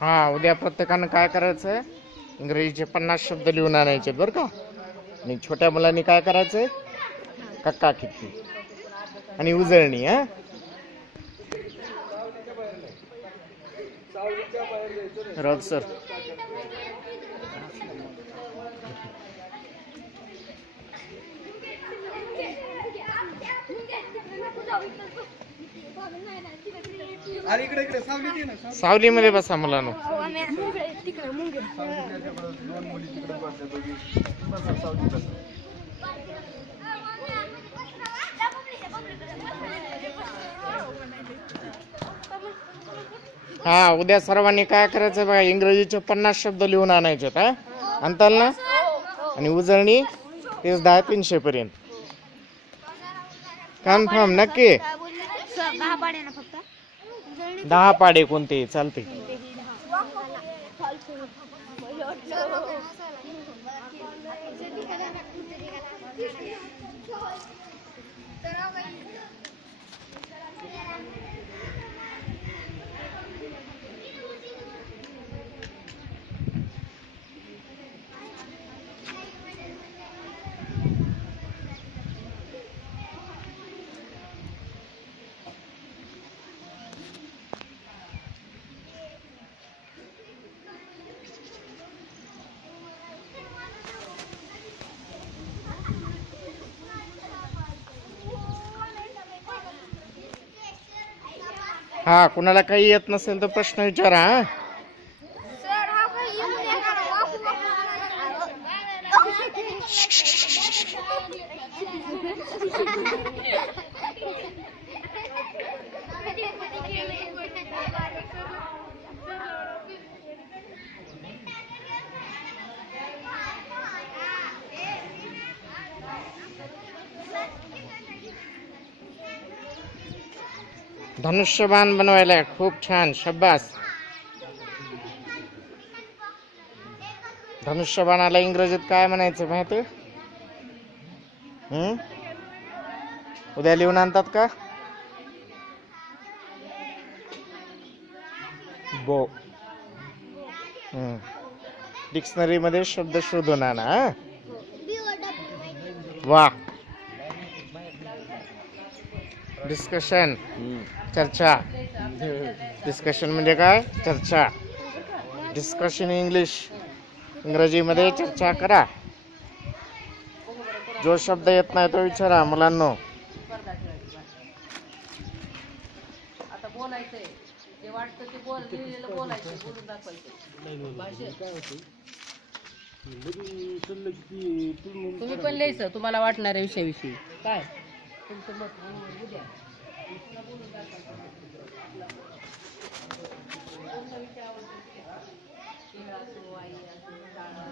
हा, उद्या प्रत्येकानं काय करायचंय, इंग्रजीचे 50 शब्द लिहून आणायचे बरं का. आणि छोट्या मुलांनी काय करायचंय, कक्का किक्की आणि उजळणी. हा, राऊत सर. सावलीमध्ये बसा मुलांनो. हा, उद्या सर्वांनी काय करायचं बघा, इंग्रजीचे 50 शब्द लिहून आणायचे. हा, आणताल ना. आणि उजळणी तेच 10-300 पर्यंत. कन्फर्म नक्की. 10 पाडे कोणते चालते. हा, कुणाला काही येत नसेल तर प्रश्न विचारा. हा, धनुष्यबाण बनवायला खूप छान, शाबास. धनुष्यबाणाला इंग्रजीत काय म्हणायचं माहिती? उद्या लिहून आणतात का? बो. डिक्शनरी मध्ये शब्द शोधून आणा. वा. डिस्कशन, चर्चा. डिस्कशन म्हणजे काय? चर्चा. डिस्कशन इंग्लिश, इंग्रजीमध्ये चर्चा करा. जो शब्द येत नाही तो विचारा मुलांनो. आता बोलायचंय, जे वाटतं ते लिहिलेलं बोलायचं, बोलून दाखवायचं. तुम्ही पण लिहायचं तुम्हाला वाटणाऱ्या विषयाविषयी काय तुमचं मत उद्या बोलून दाखवायचं. विषय आवडतो, खेळ असो, आई असो, शाळा